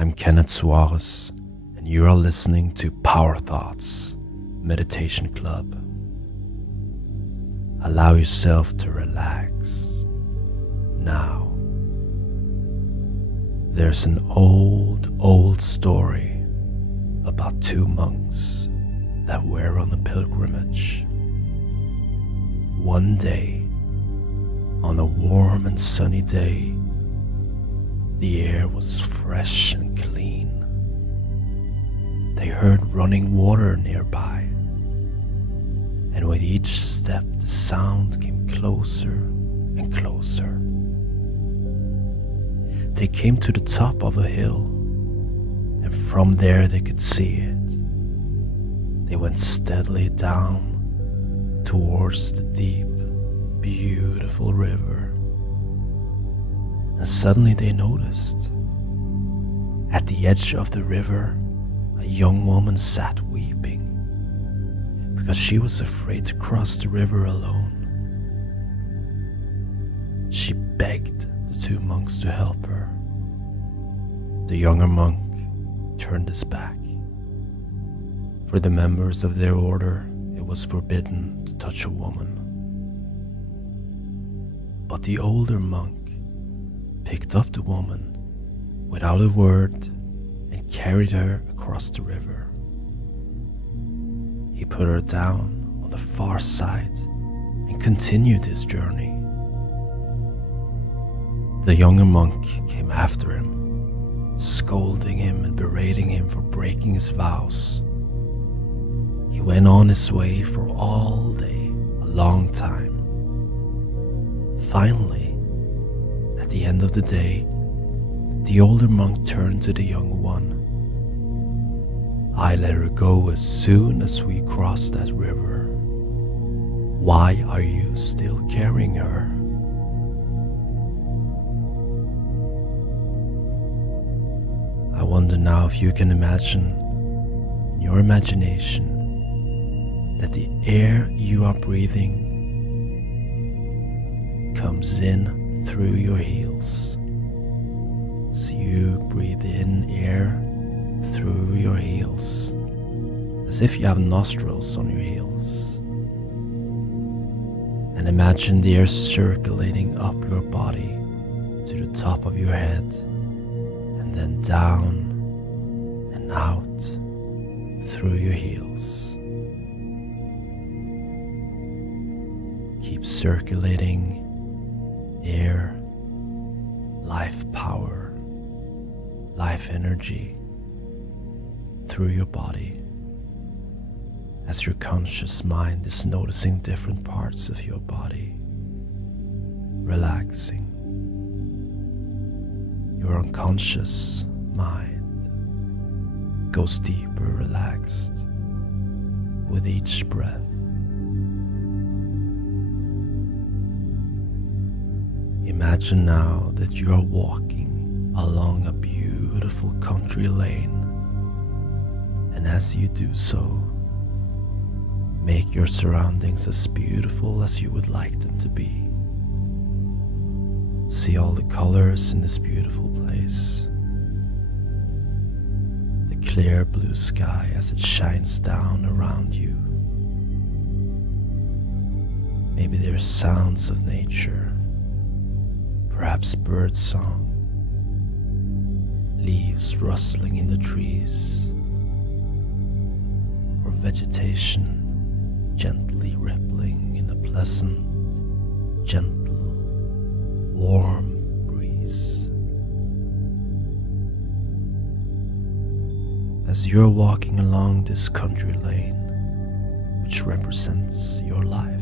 I'm Kenneth Soares, and you are listening to Power Thoughts Meditation Club. Allow yourself to relax now. There's an old story about two monks that were on a pilgrimage. One day, on a warm and sunny day, the air was fresh and clean. They heard running water nearby, and with each step the sound came closer and closer. They came to the top of a hill, and from there they could see it. They went steadily down towards the deep, beautiful river. And suddenly they noticed, at the edge of the river, a young woman sat weeping because she was afraid to cross the river alone. She begged the two monks to help her. The younger monk turned his back. For the members of their order, it was forbidden to touch a woman. But the older monk picked up the woman without a word and carried her across the river. He put her down on the far side and continued his journey. The younger monk came after him, scolding him and berating him for breaking his vows. He went on his way for all day, a long time. Finally, at the end of the day, the older monk turned to the younger one. I let her go as soon as we crossed that river. Why are you still carrying her? I wonder now if you can imagine, in your imagination, that the air you are breathing comes in through your heels. So you breathe in air through your heels, as if you have nostrils on your heels. And imagine the air circulating up your body to the top of your head, and then down and out through your heels. Keep circulating air, life power, life energy through your body as your conscious mind is noticing different parts of your body, relaxing. Your unconscious mind goes deeper, relaxed with each breath. Imagine now that you are walking along a beautiful country lane, and as you do so, make your surroundings as beautiful as you would like them to be. See all the colors in this beautiful place. The clear blue sky as it shines down around you. Maybe there's sounds of nature. Perhaps bird song, leaves rustling in the trees, or vegetation gently rippling in a pleasant, gentle, warm breeze. As you're walking along this country lane, which represents your life,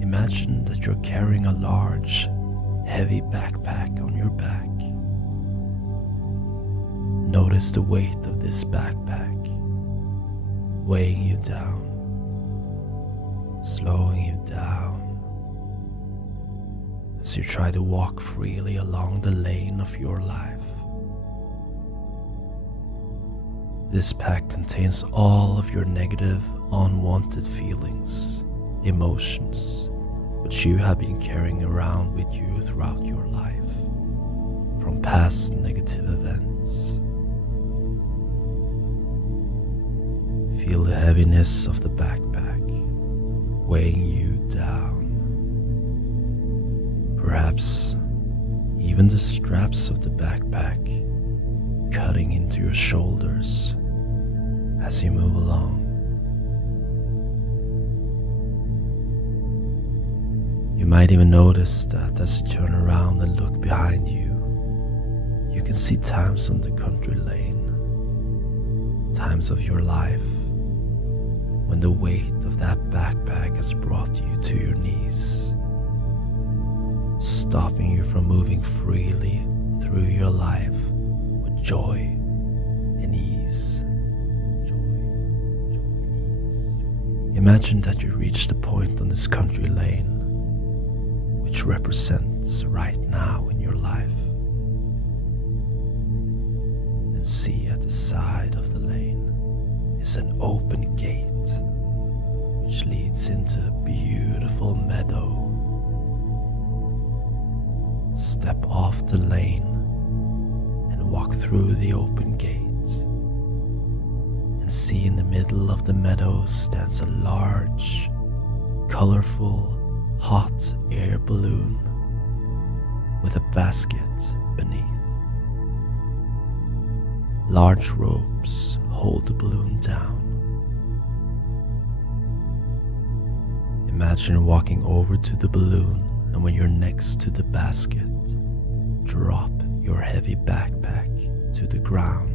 imagine that you're carrying a large, heavy backpack on your back. Notice the weight of this backpack weighing you down, slowing you down as you try to walk freely along the lane of your life. This pack contains all of your negative, unwanted feelings, emotions, which you have been carrying around with you throughout your life, from past negative events. Feel the heaviness of the backpack weighing you down. Perhaps even the straps of the backpack cutting into your shoulders as you move along. You might even notice that as you turn around and look behind you, you can see times on the country lane, times of your life when the weight of that backpack has brought you to your knees, stopping you from moving freely through your life with joy and ease. Imagine that you reach the point on this country lane which represents right now in your life, and see at the side of the lane is an open gate which leads into a beautiful meadow. Step off the lane and walk through the open gate, and see in the middle of the meadow stands a large, colorful, hot air balloon with a basket beneath. Large ropes hold the balloon down. Imagine walking over to the balloon, and when you're next to the basket, drop your heavy backpack to the ground.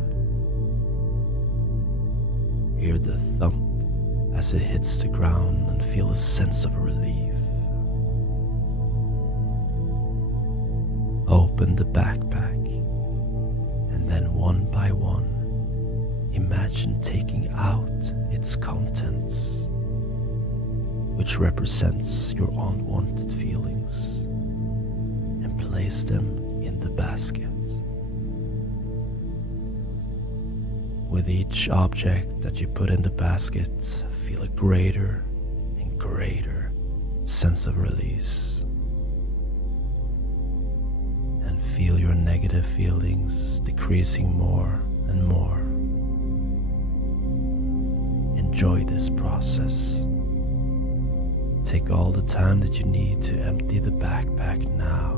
Hear the thump as it hits the ground and feel a sense of relief. Open the backpack, and then one by one, imagine taking out its contents, which represents your unwanted feelings, and place them in the basket. With each object that you put in the basket, feel a greater and greater sense of release. And feel your negative feelings decreasing more and more. Enjoy this process. Take all the time that you need to empty the backpack now.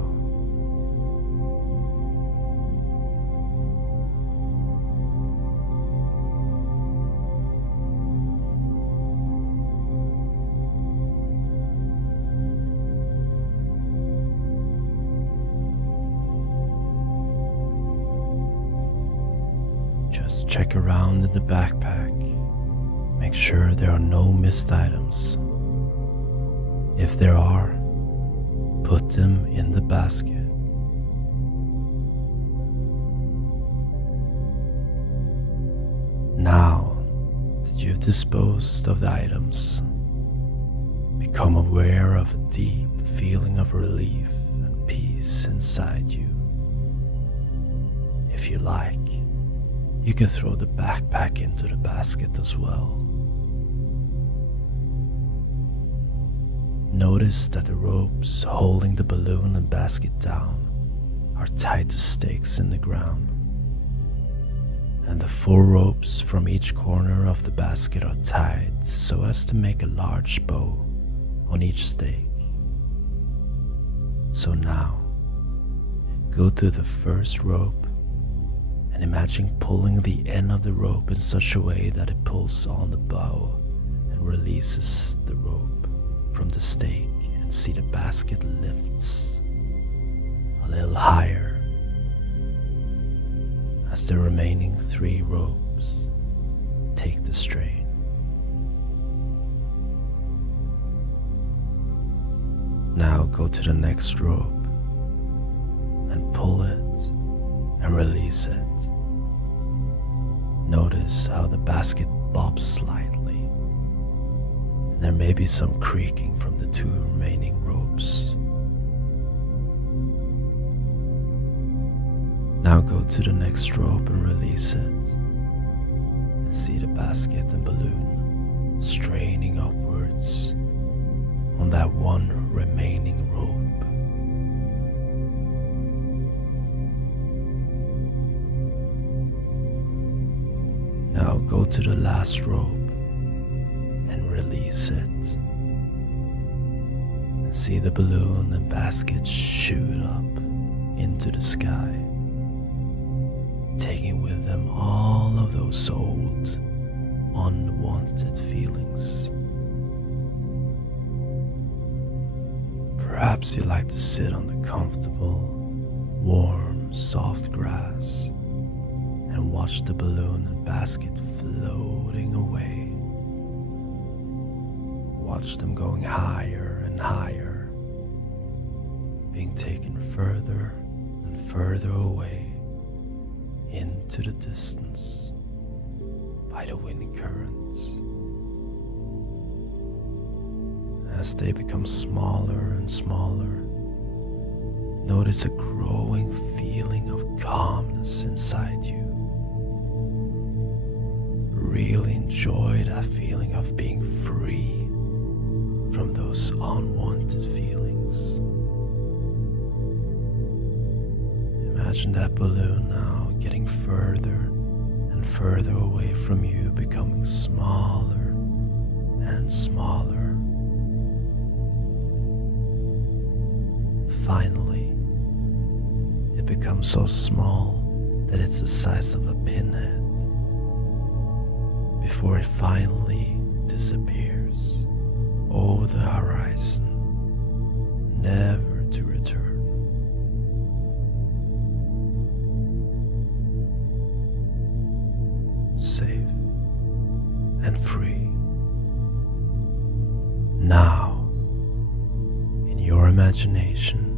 Just check around in the backpack. Make sure there are no missed items. If there are, put them in the basket. Now that you've disposed of the items, become aware of a deep feeling of relief and peace inside you. If you like, you can throw the backpack into the basket as well. Notice that the ropes holding the balloon and basket down are tied to stakes in the ground, and the 4 ropes from each corner of the basket are tied so as to make a large bow on each stake. So now, go to the first rope and imagine pulling the end of the rope in such a way that it pulls on the bow and releases the rope from the stake, and see the basket lifts a little higher as the remaining 3 ropes take the strain. Now go to the next rope and pull it and release it. Notice how the basket bobs slightly. There may be some creaking from the 2 remaining ropes. Now go to the next rope and release it, and see the basket and balloon straining upwards on that 1 remaining rope. go to the last rope and release it. And see the balloon and basket shoot up into the sky, taking with them all of those old, unwanted feelings. Perhaps you like to sit on the comfortable, warm, soft grass and watch the balloon and basket floating away. Watch them going higher and higher, being taken further and further away into the distance by the wind currents. As they become smaller and smaller, notice a growing feeling of calmness inside you. Really enjoy that feeling of being free from those unwanted feelings. Imagine that balloon now getting further and further away from you, becoming smaller and smaller. Finally, it becomes so small that it's the size of a pinhead, before it finally disappears over the horizon, never to return. Safe and free. Now, in your imagination,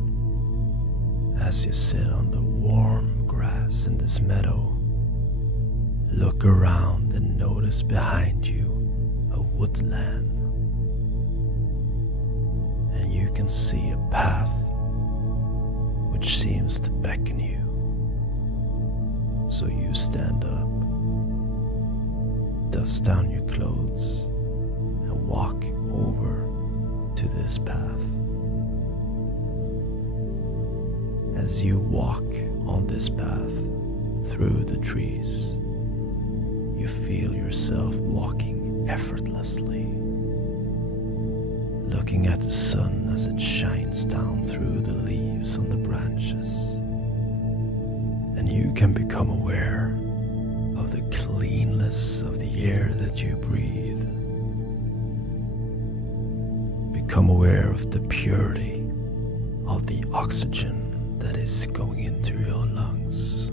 as you sit on the warm grass in this meadow, look around and notice behind you a woodland. And you can see a path which seems to beckon you. So you stand up, dust down your clothes, and walk over to this path. As you walk on this path through the trees, you feel yourself walking effortlessly, looking at the sun as it shines down through the leaves on the branches, and you can become aware of the cleanness of the air that you breathe. Become aware of the purity of the oxygen that is going into your lungs,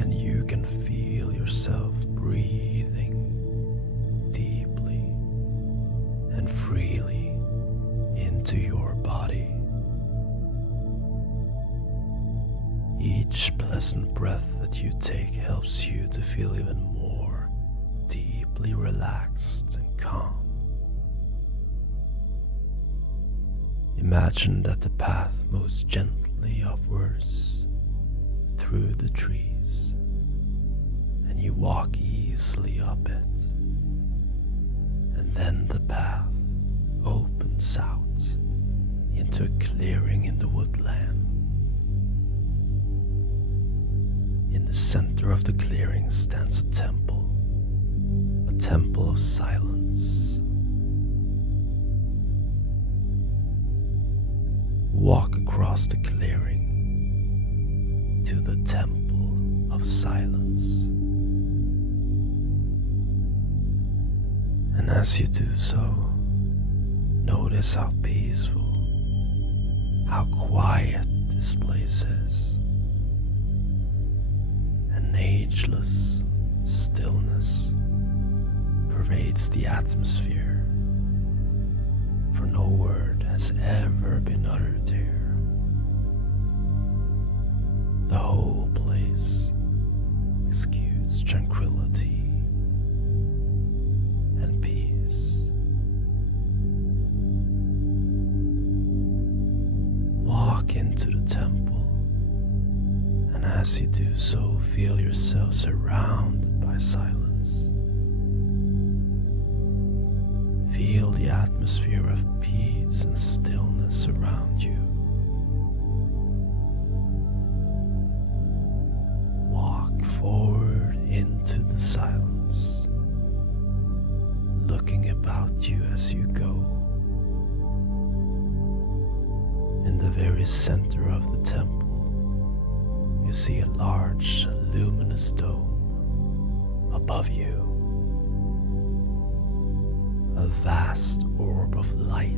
and you can feel yourself breathing deeply and freely into your body. Each pleasant breath that you take helps you to feel even more deeply relaxed and calm. Imagine that the path moves gently upwards through the trees, and you walk easily up it, and then the path opens out into a clearing in the woodland. In the center of the clearing stands a temple of silence. Walk across the clearing to the temple of silence. And as you do so, notice how peaceful, how quiet this place is. An ageless stillness pervades the atmosphere, for no word has ever been uttered here. The whole place exudes tranquility and peace. Walk into the temple, and as you do so, feel yourself surrounded by silence. Feel the atmosphere of peace and stillness around you. Walk forward into luminous silence, looking about you as you go. In the very center of the temple, you see a large luminous dome above you. A vast orb of light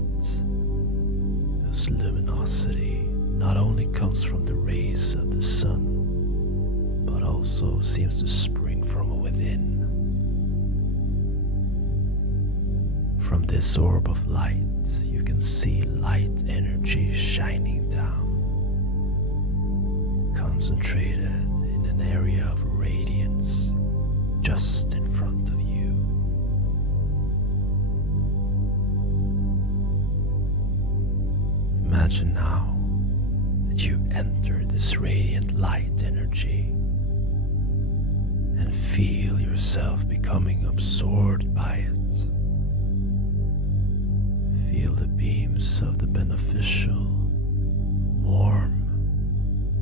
whose luminosity not only comes from the rays of the sun, but also seems to spring from within. From this orb of light, you can see light energy shining down, concentrated in an area of radiance just in front of you. Imagine now that you enter this radiant light energy and feel yourself becoming absorbed by it. Feel the beams of the beneficial, warm,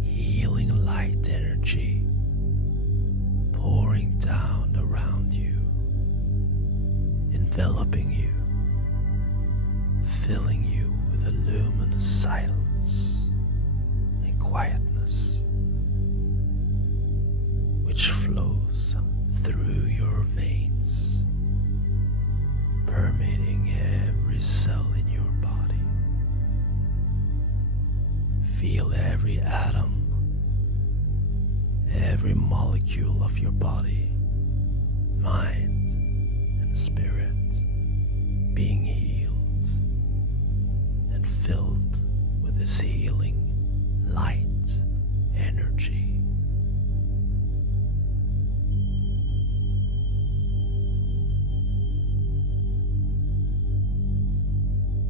healing light energy pouring down around you, enveloping you, filling you with a luminous silence and quietness, which flows through your veins, permeating every cell in your body. Feel every atom, every molecule of your body, mind, and spirit being healed and filled with this healing light energy.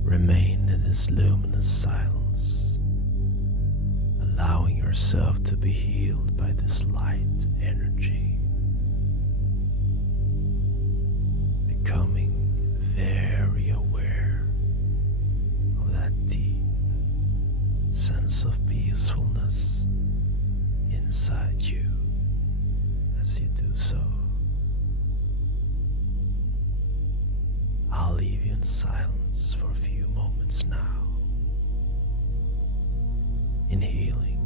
Remain in this luminous silence, allowing yourself to be healed by this light energy, becoming very aware of that deep sense of peacefulness inside you as you do so. I'll leave you in silence for a few moments now, in healing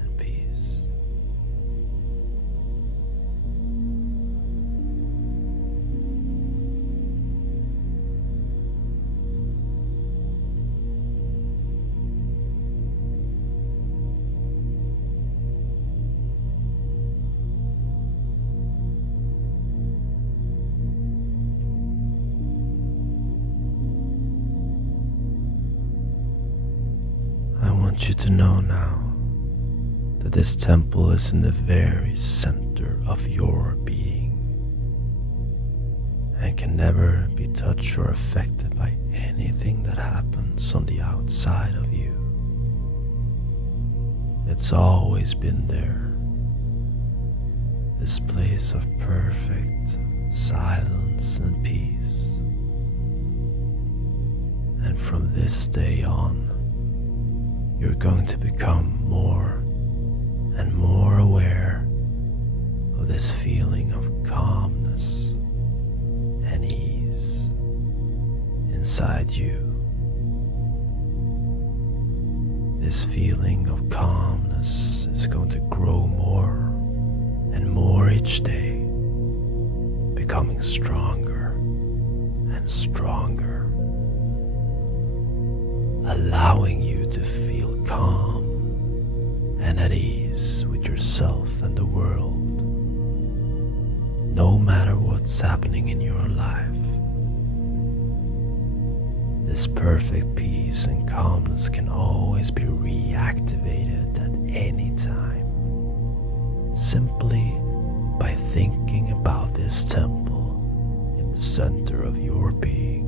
and peace. I want you to know now that this temple is in the very center of your being and can never be touched or affected by anything that happens on the outside of you. It's always been there, this place of perfect silence and peace. And from this day on, you're going to become more and more aware of this feeling of calmness and ease inside you. This feeling of calmness is going to grow more and more each day, becoming stronger and stronger, allowing you to feel calm and at ease with yourself and the world, no matter what's happening in your life. This perfect peace and calmness can always be reactivated at any time, simply by thinking about this temple in the center of your being.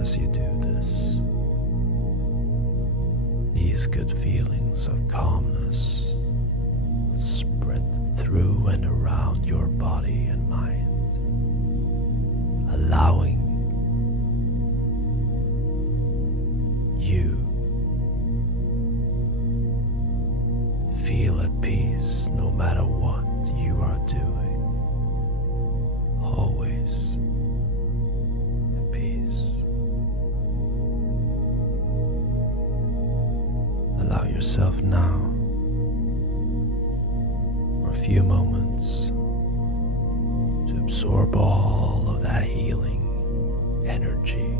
As you do this, these good feelings of calmness will spread through and around your body and mind, allowing you to feel at matter what you are doing, always at peace. Allow yourself now, for a few moments, to absorb all of that healing energy.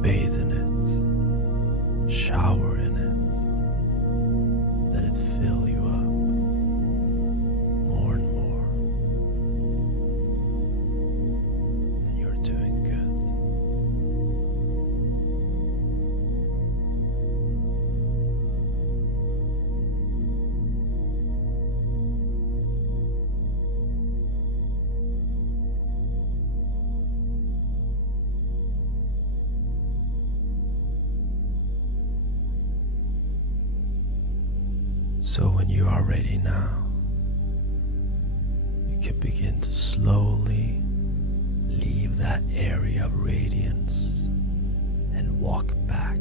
Bathe in it, shower in it, let it fill you up more and more, and you're doing good. So when you are ready now, you can begin to slowly leave that area of radiance and walk back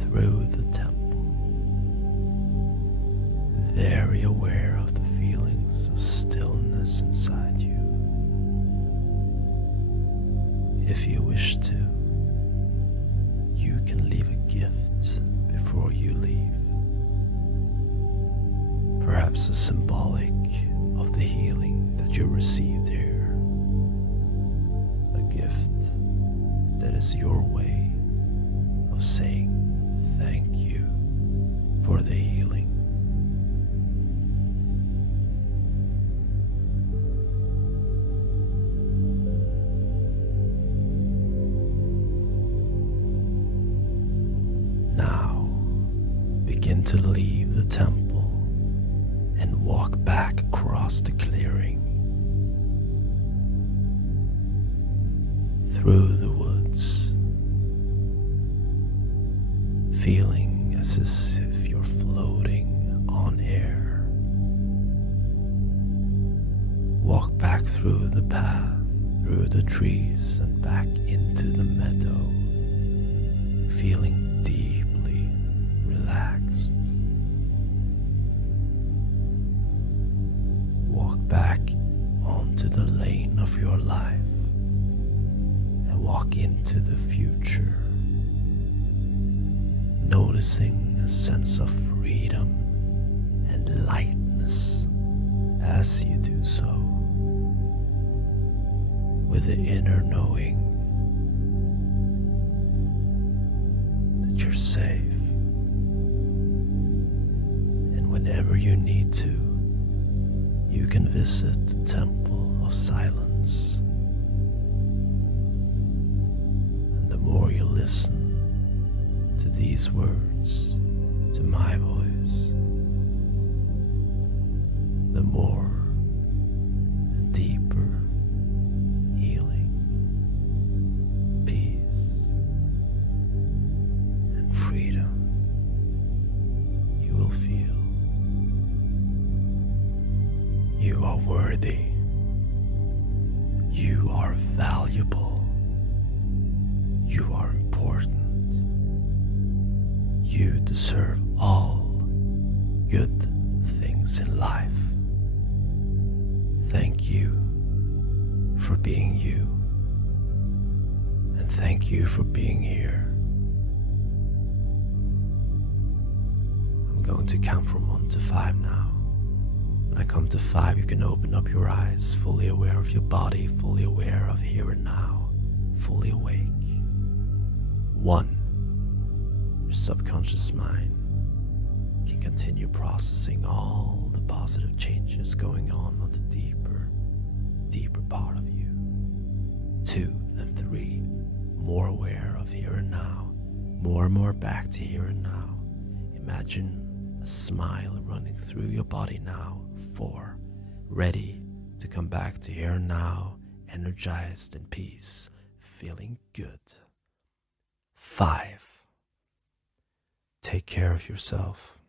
through the temple, very aware of the feelings of stillness inside you. If you wish to, you can leave a gift before you leave. Perhaps a symbolic of the healing that you received here. A gift that is your way of saying thank you for the healing. Now, begin to leave the temple and walk back across the clearing, through the woods, feeling as if you're floating on air. Walk back through the path, through the trees, and back into the meadow, feeling deeply relaxed. Walk back onto the lane of your life and walk into the future, noticing a sense of freedom and lightness as you do so, with the inner knowing that you're safe, and whenever you need to, you can visit the Temple of Silence. And the more you listen to these words, to my voice, the more and deeper healing, peace, and freedom you will feel. You are worthy. You are valuable. You are important. You deserve all good things in life. Thank you for being you. And thank you for being here. I'm going to count from 1 to 5 now. When I come to 5, you can open up your eyes, fully aware of your body, fully aware of here and now, fully awake. 1, your subconscious mind can continue processing all the positive changes going on the deeper part of you. 2 and 3, more aware of here and now, more and more back to here and now. Imagine a smile running through your body now. 4, ready to come back to here and now, energized in peace, feeling good. 5, take care of yourself.